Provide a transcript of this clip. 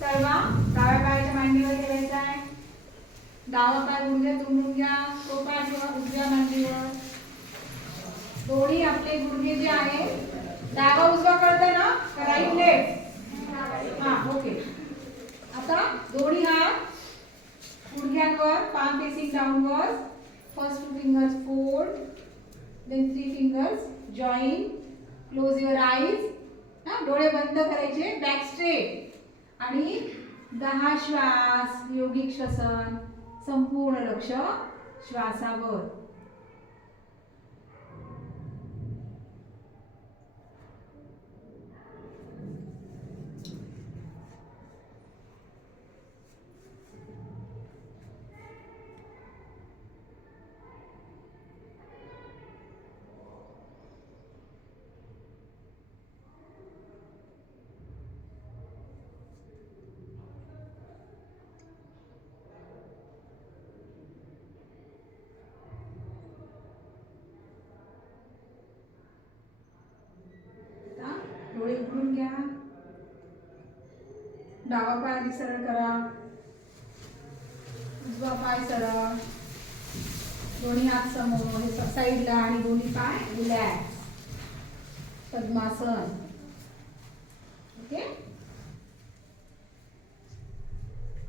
तळवा डाव्या पायाच्या मांडीवर ठेवायचा आहे. डावा पाय गुडघ्यात दुमडून घ्या. तो पाय ठेवा उजव्या मांडीवर. दोन्ही आपले गुडघे जे आहे डावा उजवा कळतं ना, राईट लेफ्ट? हा, ओके. आता दोन्ही हात गुडघ्यांवर, palm facing downwards. First 2 fingers fold, then 3 fingers join. Close your eyes. हा, डोळे बंद करायचे, बॅक स्ट्रेट आणि 10 श्वास योगिक श्वसन. संपूर्ण लक्ष श्वासावर. डोळे उघडून घ्या. डावा पाय आधी सरळ करा. उजवा पाय सरळ. दोन्ही हात समोर, हे साईडला आणि दोन्ही पाय रिलॅक्स. पद्मासन. ओके.